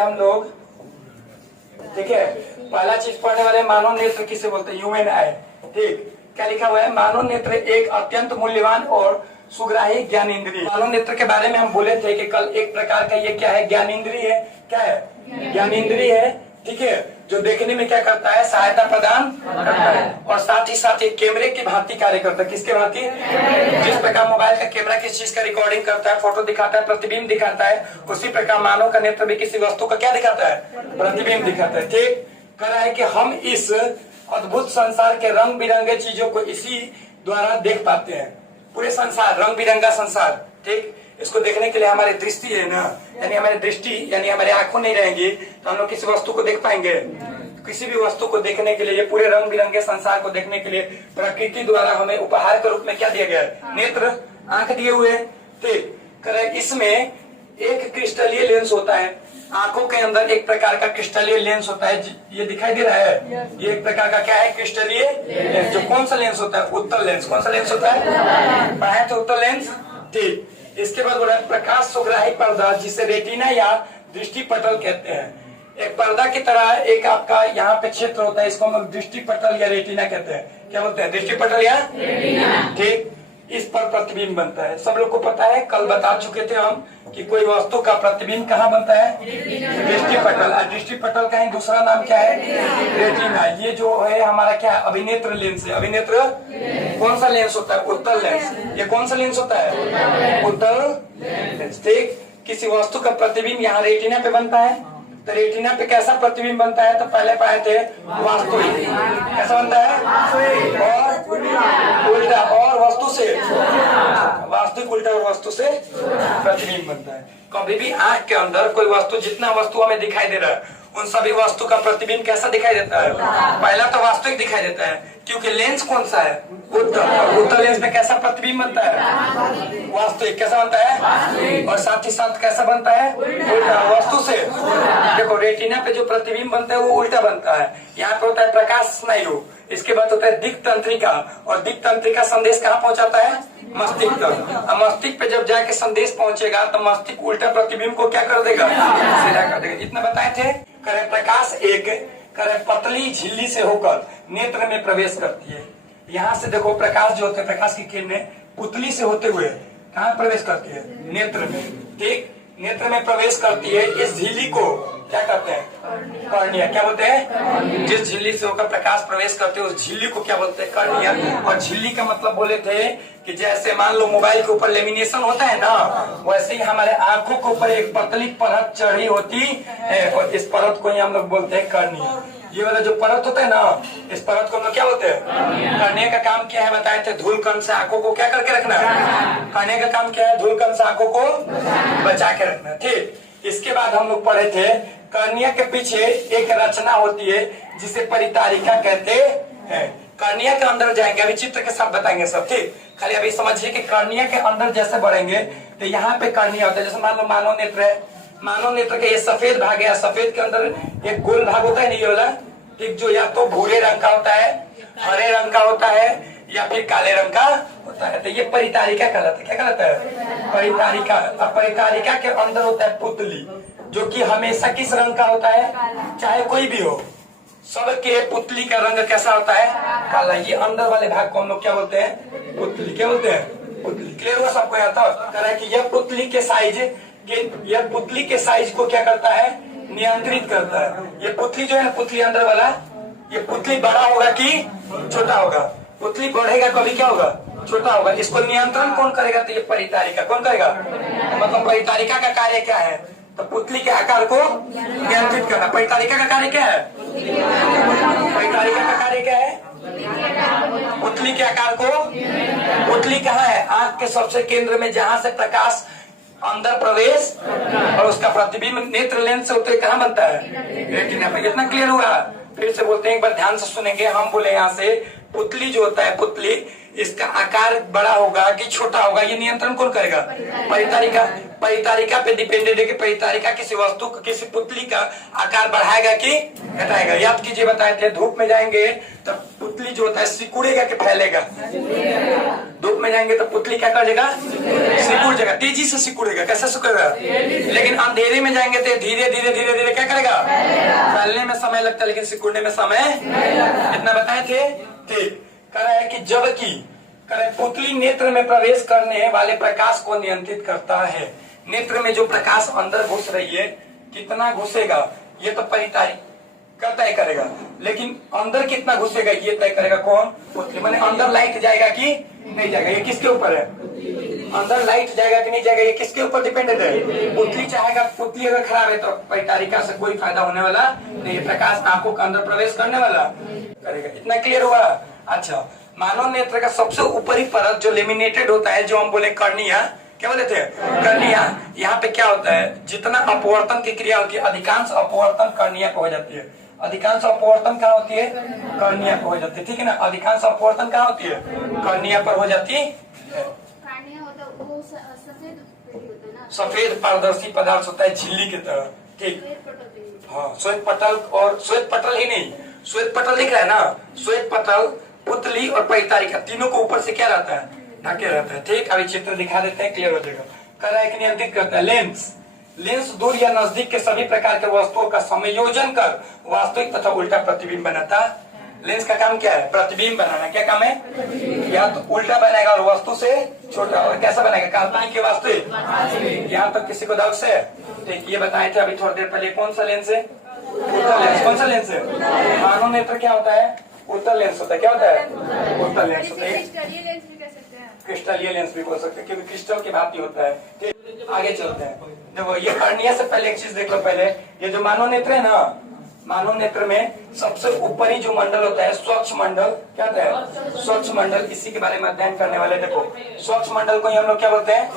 हम लोग, ठीक है, पहला चीज पढ़ने वाले मानव नेत्र किसे बोलते हैं? ह्यूमन आई। ठीक, क्या लिखा हुआ है? मानव नेत्र एक अत्यंत मूल्यवान और सुग्राही ज्ञान इंद्रिय। मानव नेत्र के बारे में हम बोले थे कि कल एक प्रकार का ये क्या है? ज्ञान इंद्रिय है। क्या है? ज्ञान इंद्रिय है। ठीक है, जो देखने में क्या करता है? सहायता प्रदान करता है और साथ ही साथ एक कैमरे की भांति कार्य करता है। किसके भांति? जिस प्रकार मोबाइल का कैमरा किस चीज का रिकॉर्डिंग करता है, फोटो दिखाता है, प्रतिबिंब दिखाता है, उसी प्रकार मानव का नेत्र भी किसी वस्तु का क्या दिखाता है? प्रतिबिंब दिखाता है। ठीक, कह रहा है कि हम इस अद्भुत संसार के रंग बिरंगे चीजों को इसी द्वारा देख पाते हैं। पूरे संसार, रंग बिरंगा संसार। ठीक, इसको देखने के लिए हमारी दृष्टि है ना, यानी हमारी दृष्टि यानी हमारी आंखों नहीं रहेंगी तो हम लोग किसी वस्तु को देख पाएंगे? किसी भी वस्तु को देखने के लिए, ये पूरे रंग बिरंगे संसार को देखने के लिए प्रकृति द्वारा हमें उपहार के रूप में क्या दिया गया है? नेत्र, आंख दिए हुए। ठीक, करें, इसमें एक क्रिस्टलीय लेंस होता है। आंखों के अंदर एक प्रकार का क्रिस्टलीय लेंस होता है। ये दिखाई दे रहा है? ये एक प्रकार का क्या है? क्रिस्टलीय लेंस। जो कौन सा लेंस होता है? उत्तल लेंस। कौन सा लेंस होता है? पढ़ा तो उत्तल लेंस। ठीक, इसके बाद बोला प्रकाश सुग्राही पर्दा, जिसे रेटिना या दृष्टि पटल कहते हैं। एक पर्दा की तरह एक आपका यहाँ पे क्षेत्र होता है, इसको हम दृष्टि पटल या रेटिना कहते हैं। क्या बोलते हैं? दृष्टि पटल या रेटिना। ठीक, इस पर प्रतिबिंब बनता है। सब लोग को पता है, कल बता चुके थे हम कि कोई वस्तु का प्रतिबिंब कहाँ बनता है? दृष्टि पटल। और दृष्टि पटल का ही दूसरा नाम क्या है? रेटिना। ये जो है हमारा क्या है? अभिनेत्र लेंस है। अभिनेत्र कौन सा लेंस होता है? उत्तल लेंस। ये कौन सा लेंस होता है? उत्तल लेंस। ठीक, किसी वस्तु का प्रतिबिंब यहाँ रेटिना पे बनता है। तो रेटिना पे कैसा प्रतिबिंब बनता है? तो पहले पाए थे वास्तविक। कैसा बनता है? और उल्टा, और वस्तु से वास्तविक, उल्टा और वस्तु से प्रतिबिंब बनता है। कभी भी आंख के अंदर कोई वस्तु, जितना वस्तु हमें दिखाई दे रहा है, उन सभी वस्तु का प्रतिबिंब कैसा दिखाई देता है? पहला तो वास्तविक दिखाई देता है, क्योंकि लेंस कौन सा है? उत्तल। उत्तल लेंस में कैसा प्रतिबिंब बनता है? वास्तविक। कैसा बनता है? और साथ ही साथ कैसा बनता है? उल्टा, वस्तु से। देखो, रेटिना पे जो प्रतिबिंब बनता है वो उल्टा बनता है। यहाँ पे होता है प्रकाश स्नायु, इसके बाद होता है दिक् तंत्रिका, और दिक् तंत्रिका संदेश कहाँ पहुँचाता है? मस्तिष्क तक। मस्तिष्क पे जब जाके संदेश पहुंचेगा तो मस्तिष्क उल्टा प्रतिबिंब को क्या कर देगा? सीधा कर देगा। इतना बताए थे। करे प्रकाश एक करे पतली झिल्ली से होकर नेत्र में प्रवेश करती है। यहाँ से देखो, प्रकाश जो होते हैं, प्रकाश की किरणें पुतली से होते हुए कहाँ प्रवेश करती है? नेत्र में। ठीक, नेत्र में प्रवेश करती है। इस झिल्ली को क्या कहते हैं? कर्निया। क्या बोलते हैं? जिस झिल्ली से होकर प्रकाश प्रवेश करते हैं उस झिल्ली को क्या बोलते हैं? कर्निया। और झिल्ली का मतलब बोले थे कि जैसे मान लो मोबाइल के ऊपर लेमिनेशन होता है ना, वैसे ही हमारे आंखों के ऊपर एक पतली परत चढ़ी होती है, और इस परत को ही हम लोग बोलते हैं कर्निया। ये वाला जो परत होता है ना, इस परत को हम लोग क्या बोलते हैं? कर्निया का काम क्या है बताए थे? धूल कण से आंखों को क्या करके रखना है? कर्निया का काम क्या है? धूल कण से आंखों को बचा के रखना। ठीक, इसके बाद हम लोग पढ़े थे कर्निया के पीछे एक रचना होती है जिसे परितारिका कहते हैं। कर्निया के अंदर जाएंगे, अभी चित्र के साथ बताएंगे सब। ठीक, खाली अभी समझिए कि कर्निया के अंदर जैसे बढ़ेंगे तो यहाँ पे कर्निया होता है। जैसे मान लो मानव नेत्र है, मानव नेत्र के ये सफेद भाग है, सफेद के अंदर एक गोल भाग होता है नहीं, ये वाला। ठीक, जो या तो भूरे रंग का होता है, हरे रंग का होता है, या फिर काले रंग का होता है। तो ये परितारिका कहलाता है। क्या कहलाता है? परितारिका। अब परितारिका के अंदर होता है पुतली, जो कि हमेशा किस रंग का होता है? चाहे कोई भी हो, सबके पुतली का रंग कैसा होता है? काला। ये अंदर वाले भाग को हम लोग क्या बोलते हैं? पुतली। क्या बोलते हैं? पुतली। क्लियर हुआ सबको? यहाँ तक कह रहा है कि यह पुतली के साइज यह पुतली के साइज को क्या करता है? नियंत्रित करता है। ये पुतली जो है, पुतली अंदर वाला, ये पुतली बड़ा होगा कि छोटा होगा? पुतली बढ़ेगा कभी क्या होगा? छोटा होगा। इसको नियंत्रण कौन करेगा? तो ये परितारिका। कौन करेगा? मतलब परितारिका का कार्य क्या है? तो पुतली के आकार को नियंत्रित करना। परितारिका का कार्य क्या है? परितारिका का कार्य क्या है? पुतली के आकार को। पुतली कहाँ है? आंख के सबसे केंद्र में, जहां से प्रकाश अंदर प्रवेश और उसका प्रतिबिंब नेत्र लेंस से होते कहाँ बनता है? रेटिना पे। इतना क्लियर हुआ? फिर से बोलते हैं, एक बार ध्यान से सुनेंगे। हम बोले यहाँ से पुतली जो होता है, पुतली, इसका आकार बड़ा होगा कि छोटा होगा, ये नियंत्रण कौन करेगा? परितारिका। परितारिका पे डिपेंडेंट है कि परितारिका किसी वस्तु का, किसी पुतली का आकार बढ़ाएगा कि घटाएगा। याद कीजिए, बताए थे धूप में जाएंगे तो पुतली जो होता है सिकुड़ेगा कि फैलेगा। धूप में जाएंगे तो पुतली क्या करेगा, सिकुड़ जाएगा, तेजी से सिकुड़ेगा। कैसे सिकुड़ेगा? लेकिन अंधेरे में जाएंगे तो धीरे धीरे धीरे धीरे क्या करेगा, फैलने में समय लगता है लेकिन सिकुड़ने में समय इतना बताए थे। ठीक कह रहा है कि जबकि पुतली नेत्र में प्रवेश करने वाले प्रकाश को नियंत्रित करता है। नेत्र में जो प्रकाश अंदर घुस रही है कितना घुसेगा ये तो परितारिका तय करेगा, लेकिन अंदर कितना घुसेगा ये तय करेगा कौन, पुतली। माने अंदर लाइट जाएगा कि नहीं जाएगा ये किसके ऊपर है, अंदर लाइट जाएगा कि नहीं जाएगा ये किसके ऊपर डिपेंडेंट है, पुतली चाहेगा। पुतली अगर खराब है तो परितारिका से कोई फायदा होने वाला नहीं, प्रकाश आंखों के अंदर प्रवेश करने वाला करेगा। इतना क्लियर हुआ? अच्छा, मानव नेत्र का सबसे ऊपरी परत जो लेमिनेटेड होता है, जो हम बोले कर्निया, क्या बोले थे कर्निया, यहाँ पे क्या होता है, जितना अपवर्तन की क्रिया होती है अधिकांश अपवर्तन कर्निया पे हो जाती है। अधिकांश अपवर्तन कहाँ होती है, कर्निया पे हो जाती है। ठीक है ना, अधिकांश अपवर्तन कहाँ होती है, कर्निया पर हो जाती है। सफेद पारदर्शी पदार्थ होता है झिल्ली की तरह। ठीक, हाँ, श्वेत पटल, और श्वेत पटल ही नहीं, श्वेत पटल दिख रहा है ना, श्वेत पटल, पुतली और परितारिका तीनों को ऊपर से क्या रहता है, ढके रहता है। ठीक, अभी चित्र दिखा देते हैं, क्लियर हो जाएगा। कर रहा है कि नियंत्रित करता है। लेंस, लेंस दूर या नजदीक के सभी प्रकार के वस्तुओं का संयोजन कर वास्तविक तथा उल्टा प्रतिबिंब बनाता। लेंस का काम क्या है, प्रतिबिंब बनाना। क्या काम है, या तो उल्टा बनाएगा और वस्तु से छोटा, और कैसा बनाएगा, काल्पनिक के वास्तविक। यहाँ तक किसी को डाउट से? ठीक, ये बताए थे अभी थोड़ी देर पहले। कौन सा लेंस है, उत्तल लेंस। कौन सा लेंस है, मानव नेत्र क्या होता है, उत्तल लेंस होता है। क्या होता है, उत्तल लेंस होता है। क्रिस्टलीय लेंस भी बोल सकते हैं क्योंकि क्रिस्टल की भांति होता है। ठीक, आगे चलते हैं। देखो ये कर्निया से पहले एक चीज देख लो। पहले ये जो मानव नेत्र है ना, मानव नेत्र में सबसे ऊपरी जो मंडल होता है स्वच्छ मंडल, क्या होता है, स्वच्छ मंडल। इसी के बारे में अध्ययन करने वाले। देखो स्वच्छ मंडल को हम लोग क्या बोलते हैं,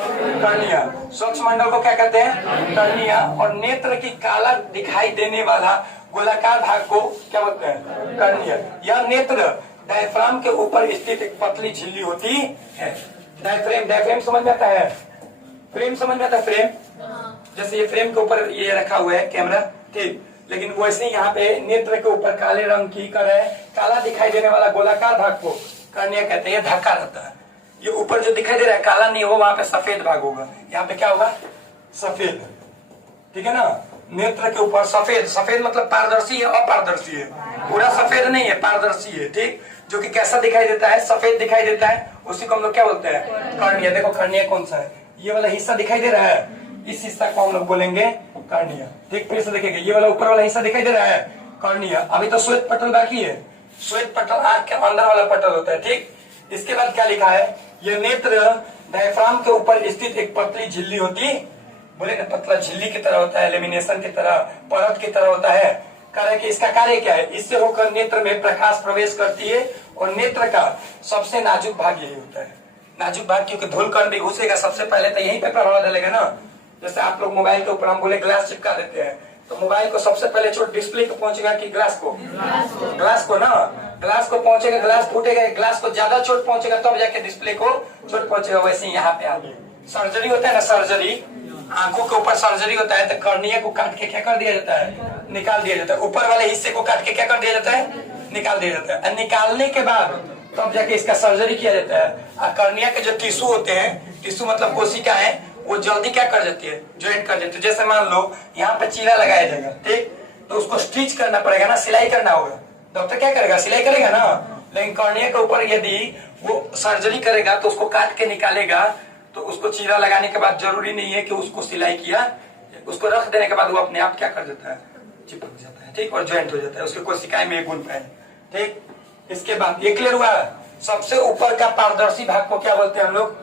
कर्निया। स्वच्छ मंडल को क्या कहते हैं, कर्निया। और नेत्र की काला दिखाई देने वाला गोलाकार भाग को क्या बोलते हैं, कर्निया। यह नेत्र डायफ्राम के ऊपर स्थित एक पतली झिल्ली होती है। डायफ्रेम, डायफ्रेम समझ में आता है, फ्रेम समझ में आता है, फ्रेम। जैसे ये फ्रेम के ऊपर ये रखा हुआ है कैमरा, ठीक, लेकिन वैसे यहाँ पे नेत्र के ऊपर काले रंग की कर है, काला दिखाई देने वाला गोलाकार भाग को कर्निया कहते हैं। ढका रहता है। ये ऊपर जो दिखाई दे रहा है काला नहीं हो, वहां पे सफेद भाग होगा। यहाँ पे क्या होगा, सफेद। ठीक है ना, नेत्र के ऊपर सफेद, सफेद मतलब पारदर्शी है, अपारदर्शी है, पूरा सफेद नहीं है, पारदर्शी है। ठीक, जो कि कैसा दिखाई देता है, सफेद दिखाई देता है, उसी को हम लोग क्या बोलते हैं, कर्निया। देखो कर्निया कौन सा है, ये वाला हिस्सा दिखाई दे रहा है, इस हिस्सा को हम लोग बोलेंगे कर्निया। ठीक, फिर से देखेंगे, ये वाला ऊपर वाला हिस्सा दिखाई दे रहा है, कर्निया। अभी तो श्वेत पटल बाकी है, श्वेत पटल आंख के अंदर वाला पटल होता है। ठीक, इसके बाद क्या लिखा है, ये नेत्र डायफ्राम के ऊपर स्थित एक पतली झिल्ली होती, बोले ना पतला झिल्ली की तरह होता है, लेमिनेशन की तरह, परत की तरह होता है। कार्य कि इसका कार्य क्या है, इससे होकर नेत्र में प्रकाश प्रवेश करती है और नेत्र का सबसे नाजुक भाग यही होता है। नाजुक भाग क्योंकि धूलकण भी घुसेगा, सबसे पहले तो यहीं पे प्रभाव डालेगा ना। जैसे आप लोग मोबाइल के ऊपर हम बोले ग्लास चिपका देते हैं, तो मोबाइल को सबसे पहले चोट डिस्प्ले को पहुंचेगा कि ग्लास को, ग्लास को ना, ग्लास को पहुंचेगा, ग्लास फूटेगा, ग्लास को ज्यादा चोट पहुंचेगा तब जाके डिस्प्ले को चोट पहुंचेगा। वैसे ही यहाँ पे आगे सर्जरी होता है ना, सर्जरी, आंखों के ऊपर सर्जरी होता है तो कर्निया को काट के क्या कर दिया जाता है, निकाल दिया जाता है। ऊपर वाले हिस्से को काट के क्या कर दिया जाता है, निकाल दिया जाता है। निकालने के बाद तब जाके इसका सर्जरी किया जाता है। कर्निया के जो टिश्यू होते हैं, टिश्यू मतलब कोशिका है, वो जल्दी क्या कर जाती है, ज्वाइंट कर जाती है। जैसे मान लो यहाँ पे चीरा लगाया जाएगा, ठीक, तो उसको स्टिच करना पड़ेगा ना, सिलाई करना होगा। डॉक्टर क्या करेगा, सिलाई करेगा ना। लेकिन कर्निया के ऊपर यदि वो सर्जरी करेगा तो उसको काट के निकालेगा, तो उसको चीरा लगाने के बाद जरूरी नहीं है कि उसको सिलाई किया, उसको रख देने के बाद वो अपने आप क्या कर देता है, चिपक जाता है। ठीक, और ज्वाइंट हो जाता है, उसकी कोशिकाएं में गुण पाए। ठीक, इसके बाद ये क्लियर हुआ, सबसे ऊपर का पारदर्शी भाग को क्या बोलते हैं हम लोग,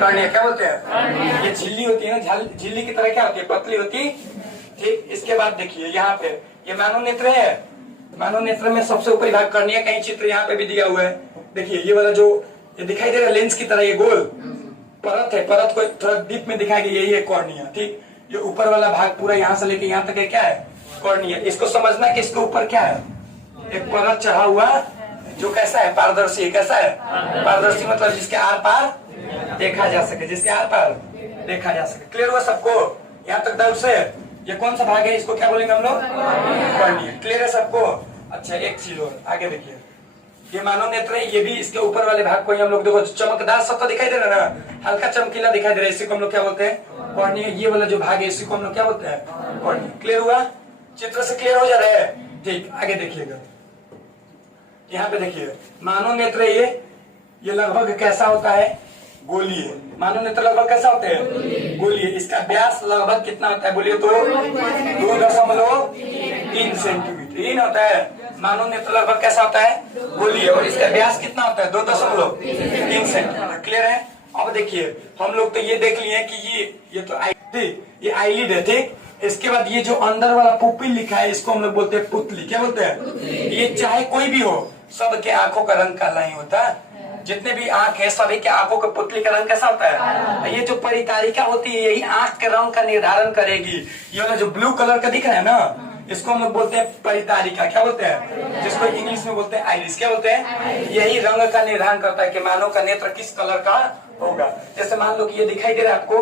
कर्निया। क्या बोलते हैं, ये झिल्ली होती है ना, झिल्ली की तरह क्या होती है, पतली होती। ठीक, इसके बाद देखिए यहाँ पे ये मानव नेत्र है, मानव नेत्र में सबसे ऊपरी भाग कर्निया का ही चित्र यहाँ पे भी दिया हुआ है। देखिए ये वाला जो ये दिखाई दे रहा है लेंस की तरह, ये गोल परत है, परत को थोड़ा डीप में दिखाई गई, यही है कॉर्निया। ठीक, ये ऊपर वाला भाग पूरा यहाँ से लेके यहाँ तक है, क्या है, कॉर्निया। इसको समझना कि इसके ऊपर क्या है, एक परत चढ़ा हुआ जो कैसा है, पारदर्शी। कैसा है, पारदर्शी मतलब जिसके आर पार देखा जा सके, जिसके आर पार देखा जा सके। क्लियर हुआ सबको? यहाँ तक डाउट से? ये कौन सा भाग है, इसको क्या बोलेंगे हम लोग? कॉर्निया। क्लियर है सबको? अच्छा, एक चीज और आगे देखिए, ये मानव नेत्र है, ये भी इसके ऊपर वाले भाग को ही हम लोग देखो चमकदार सा तो दिखाई दे रहा है ना, हल्का चमकीला दिखाई दे रहा है, इसी को हम लोग क्या बोलते हैं? कॉर्निया। ये वाला जो भाग है इसी को हम लोग क्या बोलते हैं? कॉर्निया। क्लियर हुआ? चित्र से क्लियर हो जा रहा है? ठीक, आगे देखिएगा, यहाँ पे देखिए, मानव नेत्र ये लगभग कैसा होता है? गोलीय। मानव नेत्र लगभग कैसा होते हैं? गोलीय। इसका व्यास लगभग कितना होता है बोलिए तो? 2.3 सेंटीमीटर। ये होता है मानव नेत्र लगभग कैसा होता है? गोलीय। और इसका व्यास कितना होता है? 2.3 सेंटीमीटर। क्लियर है? अब देखिए, हम लोग तो ये देख लिए कि ये तो ये आईलिड है, ठीक। इसके बाद ये जो अंदर वाला पुपिल लिखा है इसको हम लोग बोलते हैं पुतली। क्या बोलते हैं? ये चाहे कोई भी हो, सबके आंखों का रंग काला ही होता है। जितने भी आंख है सभी के आंखों के पुतली का रंग कैसा होता है? ये जो परितारिका होती है यही आंख के रंग का निर्धारण करेगी। ये वाला जो ब्लू कलर का दिख रहा है ना, इसको हम लोग बोलते हैं परितारिका। क्या बोलते हैं? जिसको इंग्लिश में बोलते हैं आइरिस। क्या बोलते हैं? यही रंग का निर्धारण करता है कि मानव का नेत्र किस कलर का होगा। जैसे मान लो कि ये दिखाई दे रहा है आपको,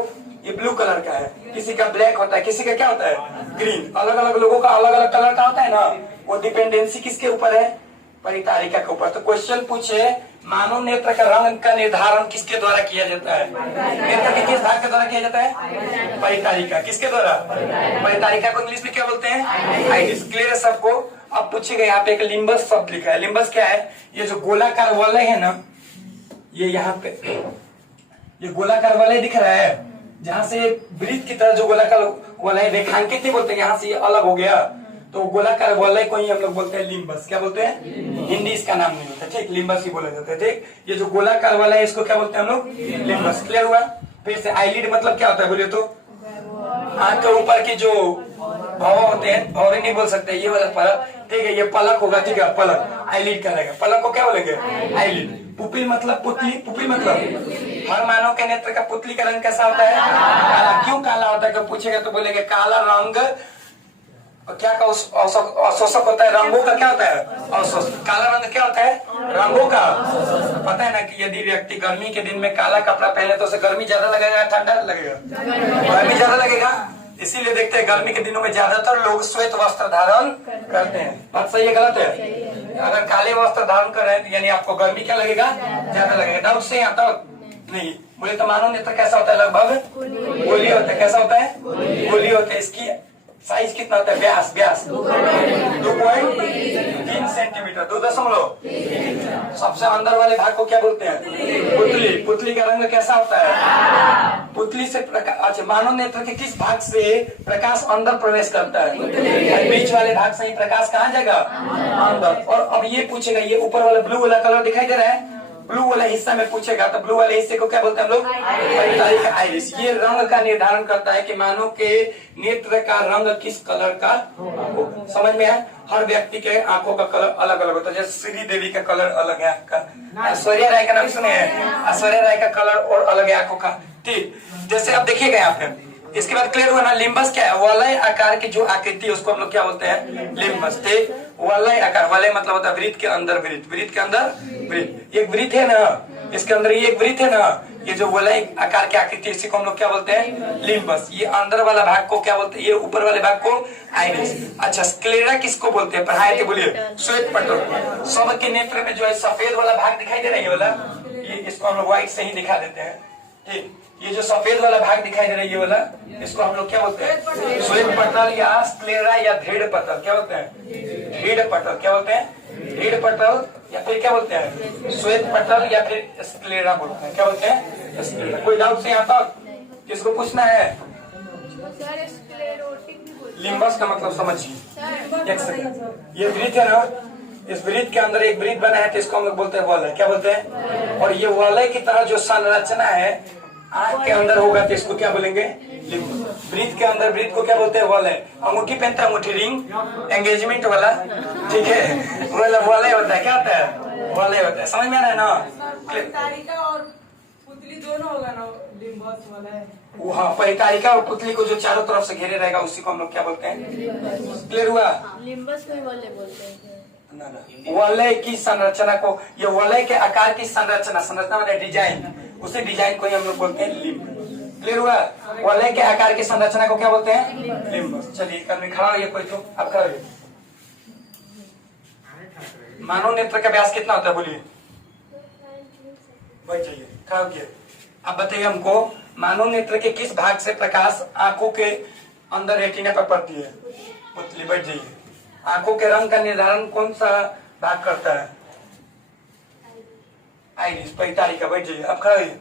ये ब्लू कलर का है, किसी का ब्लैक होता है, किसी का क्या होता है? ग्रीन। अलग अलग लोगों का अलग अलग कलर का होता है ना, वो डिपेंडेंसी किसके ऊपर है? परितारिका के ऊपर। तो क्वेश्चन पूछे, मानव नेत्र का रंग का निर्धारण किसके द्वारा किया जाता है? नेत्र के किस भाग के द्वारा किया जाता है? परितारिका। किसके द्वारा? परितारिका को इंग्लिश में क्या बोलते हैं? आइरिस। क्लियर है सबको? अब पूछेगा, यहाँ पे एक लिम्बस शब्द लिखा है। लिम्बस क्या है? ये जो गोलाकार वलय है ना, ये यहाँ पे ये गोलाकार वलय दिख रहा है, जहाँ से वृत्त की तरह जो गोलाकार वलय रेखांकित नहीं बोलते, यहाँ से ये अलग हो गया, तो गोलाकार वलय को ही हम लोग बोलते हैं लिम्बस। क्या बोलते हैं? हिंदी इसका नाम नहीं होता, ठीक, लिम्बस ही बोला जाता है, ठीक। ये जो गोलाकार वलय है इसको क्या बोलते हैं हम लोग? लिम्बस। क्लियर हुआ? फिर से आईलिड मतलब क्या होता है बोलिए तो? आंख के ऊपर की जो भौं होते हैं, भौरे नहीं बोल सकते, ये वाला पलक, ठीक है, ये पलक होगा, ठीक है, पलक आईलिड कहलाएगा। पलक को क्या बोलेंगे? आईलिड। पुपिल मतलब पुतली। पुपिल मतलब हर मानव के नेत्र का पुतली का रंग कैसा होता है? काला। क्यों काला होता है? पूछेगा तो बोलेंगे काला रंग क्या का अवशोषक होता है, रंगों का क्या होता है? अवशोषक। काला रंग क्या होता है? रंगों का। पता है ना कि यदि व्यक्ति गर्मी के दिन में काला कपड़ा पहने तो उसे गर्मी ज्यादा लगेगा, ठंडा लगेगा? गर्मी ज्यादा लगेगा। इसीलिए देखते हैं गर्मी के दिनों में ज्यादातर लोग श्वेत वस्त्र धारण करते हैं। बात सही है गलत है? अगर काले वस्त्र धारण कर रहे हैं तो यानी आपको गर्मी क्या लगेगा? ज्यादा लगेगा। डाउट से यहाँ तक नहीं बोले तो मानव नेत्र कैसा होता है? लगभग गोली होता है। कैसा होता है? गोली होता है। इसकी साइज कितना होता है? व्यास 2.3 सेंटीमीटर, 2.3। सबसे अंदर वाले भाग को क्या बोलते हैं? पुतली। पुतली का रंग कैसा होता है? पुतली से प्रकाश, अच्छा, मानव नेत्र के किस भाग से प्रकाश अंदर प्रवेश करता है? बीच वाले भाग से ही प्रकाश कहाँ जाएगा? अंदर। और अब ये पूछेगा, ये ऊपर वाला ब्लू वाला कलर दिखाई दे रहा है, ब्लू वाले हिस्सा में पूछेगा तो ब्लू वाले हिस्से को क्या बोलते हैं हम लोग? परितारिका, आइरिस। ये रंग का निर्धारण करता है कि मानव के नेत्र का रंग किस कलर का होगा। समझ में है? हर व्यक्ति के आंखों का कलर अलग अलग होता है। जैसे श्री देवी का कलर अलग है आंख का, ऐश्वर्या राय का नाम सुने हैं? ऐश्वर्या राय का कलर और अलग है आंखों का, ठीक। जैसे आप देखिएगा यहाँ पे, इसके बाद क्लियर हुआ ना? लिम्बस क्या है? वलय आकार की जो आकृति है उसको हम लोग क्या बोलते हैं? लिम्बस, ठीक। वलय आकार, वलय मतलब होता है वृत्त के अंदर वृत्त, वृत्त के अंदर वृत्त। एक वृत्त है ना, इसके अंदर ये एक वृत्त है ना, ये जो वलय आकार की आकृति इसी को हम लोग क्या बोलते हैं? लिम्बस। ये अंदर वाला भाग को क्या बोलते हैं? ये ऊपर वाले भाग को आइरिस। अच्छा, स्क्लेरा किसको बोलते हैं? पढ़ाए थे, बोलिए। श्वेत पटल। सबके नेत्र में जो है सफेद वाला भाग दिखाई दे रहा है, ये वाला, ये इसको हम लोग व्हाइट से ही दिखा देते हैं, ठीक। ये जो सफेद वाला भाग दिखाई दे रहा है ये वाला, इसको हम लोग क्या बोलते हैं? श्वेत पटल या स्क्लेरा या धीड़ पटल। क्या बोलते हैं? धीड़ पटल। क्या बोलते हैं? धीड़ पटल या फिर क्या बोलते हैं? श्वेत पटल या फिर स्क्लेरा बोलते हैं। क्या बोलते हैं? स्क्लेरा। कोई डाउट से यहाँ तक? किसको पूछना है? लिम्बस का मतलब समझिए। एक सेकंड, ये वृत्त है ना, इस वृत्त के अंदर एक वृत्त बना है तो इसको हम लोग बोलते हैं वलय। क्या बोलते हैं? और ये वलय की तरह जो संरचना है आंख के अंदर होगा तो इसको क्या बोलेंगे? लिम्बस। वृत्त के अंदर वृत्त को क्या बोलते हैं? वलय। अंगूठी पहनता है, अंगूठी रिंग, एंगेजमेंट वाला, ठीक है, वलय होता है। क्या होता है? वलय होता है। समझ में आ रहा है ना? परितारिका और पुतली दोनों होगा ना, लिम्बस वलय। हाँ, परितारिका और पुतली को जो चारों तरफ से घेरे रहेगा उसी को हम लोग क्या बोलते हैं? क्लियर हुआ? लिम्बस को वलय बोलते हैं। वलय की संरचना को, ये वलय के आकार की संरचना, संरचना मतलब डिजाइन, उसी डिजाइन को ही हम लोग बोलते हैं लिम्ब। क्लियर हुआ? वलय के आकार की संरचना को क्या बोलते हैं? लिम्बस। चलिए एक आदमी खड़ा होइए, कोई तो आप खड़ा होइए। मानव नेत्र का व्यास कितना होता है बोलिए? बैठ जाइए, खड़ा होइए। अब बताइए हमको, मानव नेत्र के किस भाग से प्रकाश आंखों के अंदर रेटिना पर पड़ती है? पुतली, बैठ जाइए। आंखों के रंग का निर्धारण कौन सा भाग करता है? आइरिस, परितारिका। बैठ जाइए, अब खड़ा होइए।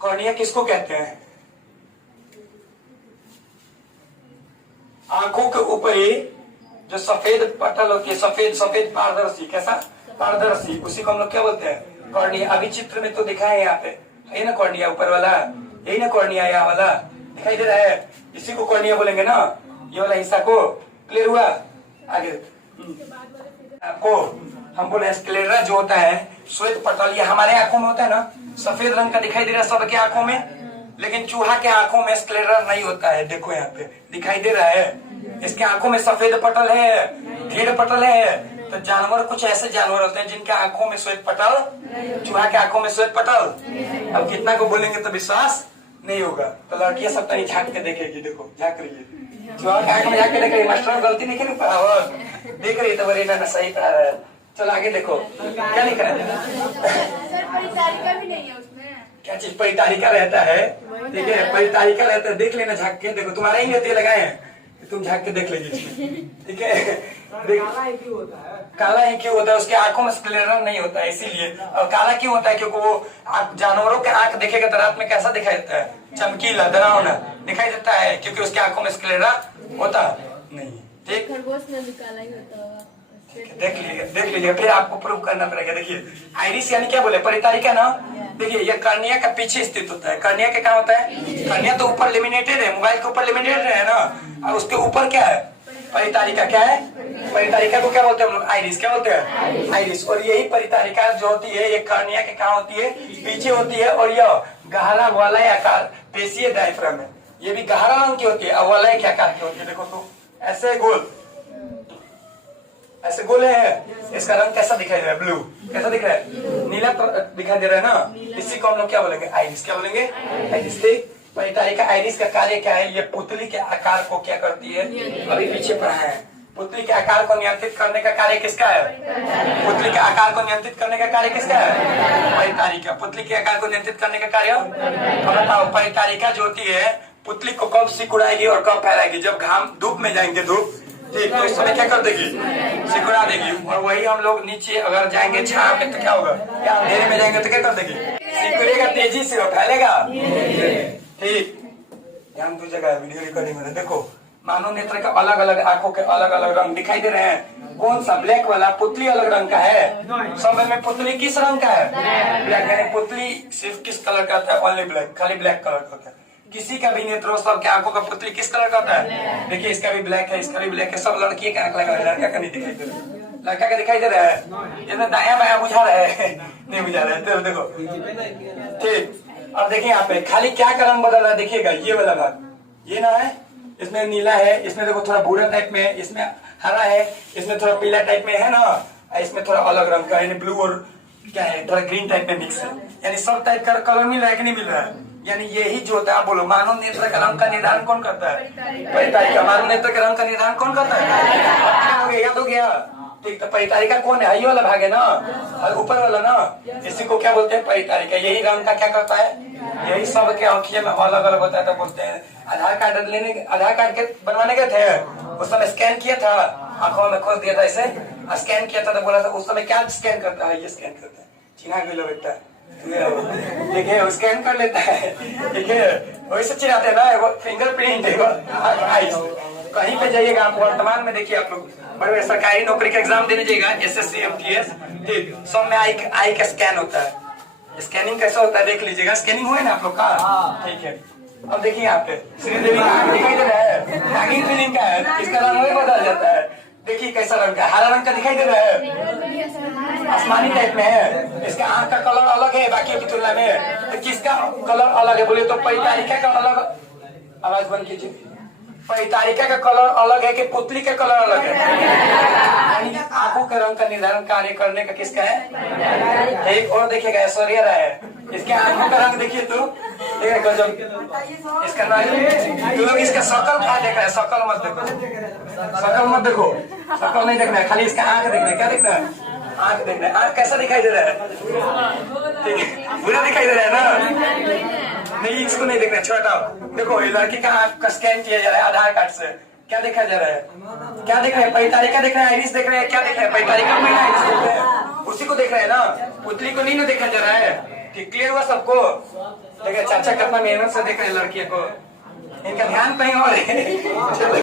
कॉर्निया किसको कहते हैं? आंखों के ऊपरी जो सफेद पटल होती है, सफेद सफेद पारदर्शी, कैसा पारदर्शी, उसी को हम लोग क्या बोलते हैं? कॉर्निया। अभी चित्र में तो दिखा है यहाँ पे, है ना कॉर्निया ऊपर वाला, यही ना कॉर्निया, यहाँ वाला दिखाई दे रहा है, इसी को कॉर्निया बोलेंगे ना, ये वाला हिस्सा को। क्लियर हुआ? आगे आपको हम बोले स्क्लेरा जो होता है, श्वेत पटल, ये हमारे आंखों में होता है ना, सफेद रंग का दिखाई दे रहा है सबके आंखों में, लेकिन चूहा के आंखों में स्क्लेरा नहीं होता है। देखो यहाँ पे दिखाई दे रहा है, इसके आंखों में सफेद पटल है, ढेर पटल है। तो जानवर, कुछ ऐसे जानवर होते हैं जिनके आंखों में श्वेत पटल, चूहा के आंखों में श्वेत पटल। अब कितना को बोलेंगे तो विश्वास नहीं होगा। तो लड़कियां सब तनी झांक के देखेगी, देखो झांक रही है, चूहा के आंख में झांक के देख रही है। मास्टर गलती नहीं की पढ़ा, देख रही है तो बड़ी ना सही पढ़ा रहा है। चलो आगे देखो क्या लिख रहा है। परितारिका भी नहीं है उसमें। क्या चीज परितारिका रहता है? देखिए परितारिका रहता है, देख लेना झांक के। देखो तुम्हारा ही नेते लगाए हैं, तुम झांक के देख लीजिए, ठीक है? काला ही क्यों होता है? काला ही क्यों होता है? उसके आंखों में स्क्लेरा नहीं होता है इसीलिए। और काला क्यों होता है? क्योंकि वो जानवरों के आंख देखेगा तो रात में कैसा दिखाई देता है? चमकीला, डरावना दिखाई देता है, क्योंकि उसके आंखों में स्क्लेरा होता नहीं। ठीक, खरगोश में भी काला ही होता होगा। देख लीजिए, फिर आपको प्रूव करना पड़ेगा। देखिए आइरिस यानी क्या बोले? परितारिका ना। देखिए ये कर्निया का पीछे स्थित होता है। कर्निया के क्या होता है? कर्निया तो ऊपर लिमिनेटेड है, मोबाइल के ऊपर लिमिनेटेड है ना, और उसके ऊपर क्या है? परितारिका। क्या है? परितारिका को क्या बोलते हैं हम लोग? आइरिस। क्या बोलते हैं? आइरिस। और यही परितारिका जो होती है, ये कर्निया के कहाँ होती है? पीछे होती है। और यह गहरा वलय आकार पेशीय डायफ्राम है, ये भी गहरा रंग की होती है और वलय के आकार की होती है। देखो तो ऐसे गोल, ऐसे गोले हैं। इसका रंग कैसा दिखाई दे रहा है? ब्लू। कैसा दिख रहा है? नीला दिखाई दे रहा है ना, इसी को हम लोग क्या बोलेंगे? आइरिस। क्या बोलेंगे? आइरिस। ठीक, परितारिका आइरिस का कार्य क्या है? ये पुतली के आकार को क्या करती है? अभी पीछे पढ़ा है। पुतली के आकार को नियंत्रित करने का कार्य किसका है? पुतली के आकार को नियंत्रित करने का कार्य किसका है? परितारिका। पुतली के आकार को नियंत्रित करने का कार्य बताओ। परितारिका जो होती है, पुतली को कब सिकुड़ाएगी और कब फैलाएगी? जब घाम, धूप में जाएंगे, धूप, ठीक, तो उस समय क्या कर देगी? सिकुड़ा देगी। और वही हम लोग नीचे अगर जाएंगे छांव में तो क्या होगा? या अंधेरे में जाएंगे तो क्या कर देगी? सिकुड़ेगा तेजी से और फैलेगा। ठीक, ध्यान दो जगह वीडियो रिकॉर्डिंग में देखो। मानव नेत्र का अलग अलग आंखों के अलग अलग रंग दिखाई दे रहे हैं। कौन सा? ब्लैक वाला। पुतली अलग रंग का है। सब में पुतली किस रंग का है? ब्लैक। यानी पुतली सिर्फ किस कलर का होता है? ओनली ब्लैक, खाली ब्लैक कलर का होता है। किसी का भी नेत्र, सबके आंखों का पुतली किस कलर का होता है? देखिए इसका भी ब्लैक है, इसका भी ब्लैक है। सब लड़की का आंख लगा है, लड़का का नहीं दिखाई दे रहा है। लड़का का दिखाई दे रहा है, इसमें दाया बाया बुझा रहा है, नहीं बुझा रहा है। देखो ठीक, अब देखिए यहाँ पे खाली क्या का रंग बदल रहा है? देखिएगा ये वाला भाग, ये ना है, इसमें नीला है, इसमें देखो थोड़ा भूरा टाइप में है, इसमें हरा है, इसमें थोड़ा पीला टाइप में है ना, इसमें थोड़ा अलग रंग का यानी ब्लू और क्या है थोड़ा ग्रीन टाइप में मिक्स है। यानी सब टाइप का कलर मिल रहा है कि नहीं मिल रहा है? यानी यही जो होता है, आप बोलो मानव नेत्र का रंग का निर्धारण कौन करता है? परितारिका। मानव नेत्र का रंग का निर्धारण कौन करता है? याद हो गया? ठीक, तो परितारिका कौन है? ये वाला भाग है ना, ऊपर वाला ना, इसी को क्या बोलते हैं? परितारिका। यही रंग का क्या करता है? यही सब के आंखियों में अलग अलग होता है। तो बोलते हैं आधार कार्ड लेने, आधार कार्ड के बनवाने गए थे, उस समय स्कैन किया था, आंखों में खोज दिया था, ऐसे स्कैन किया था, तो बोला था उस समय क्या स्कैन करता है? ये स्कैन करता है। चिन्हा गया बेटा, देखिए स्कैन कर लेता है। देखिए वैसे चिन्हाते हैं ना, फिंगरप्रिंट कहीं पे जाइएगा आप वर्तमान में, देखिए आप लोग बड़े बड़े सरकारी नौकरी का एग्जाम देने जाइएगा, SSC MTS, ठीक, सब में आई का स्कैन होता है। स्कैनिंग कैसा होता है देख लीजिएगा। स्कैनिंग हुआ है ना आप लोग का? ठीक है। अब देखिए यहाँ पे श्रीदेवी का आंख दिखाई दे रहा है, नागिन फिल्म का है, इसका रंग भी बदल जाता है। देखिए कैसा रंग का, हरा रंग का दिखाई दे रहा है, आसमानी टाइप में है। इसका आंख का कलर अलग है बाकी की तुलना में। तो किसका कलर अलग है बोले तो परितारिका का अलग। आवाज बंद कीजिए। परितारिका का कलर अलग है कि पुतली का कलर अलग है? यानी आंखों के रंग का निर्धारण कार्य करने का किसका है? एक और देखिएगा ऐश्वर्या राय है। इसके आंखों का रंग देखिए तो एक गजब। इसका नहीं, तू लोग इसका शकल क्या देख रहा है? शकल मत देखो, शकल मत देखो, शकल नहीं देखना है, खाली इसका आंख देखना है। क्या देखना है? आंख देखना है। आंख कैसा दिखाई दे रहा है? ठीक है, बुरा दिखाई दे रहा है ना? नहीं, इसको नहीं देखना है, छोटा। देखो ये लड़की का आंख का स्कैन किया जा रहा है आधार कार्ड से। क्या देखा जा रहा है? क्या देख रहे हैं? पैतारी का देख रहे हैं, आइरिस देख रहे हैं, क्या देख रहे हैं? पैतारी का महिला आइरिस देख रहे हैं, उसी को देख रहे हैं ना? पुतली को नहीं ना देखा जा रहा है? ठीक, क्लियर हुआ सबको? देखिए चाचा कितना मेहनत से देख रहे हैं लड़की को, इनका ध्यान कहीं और है।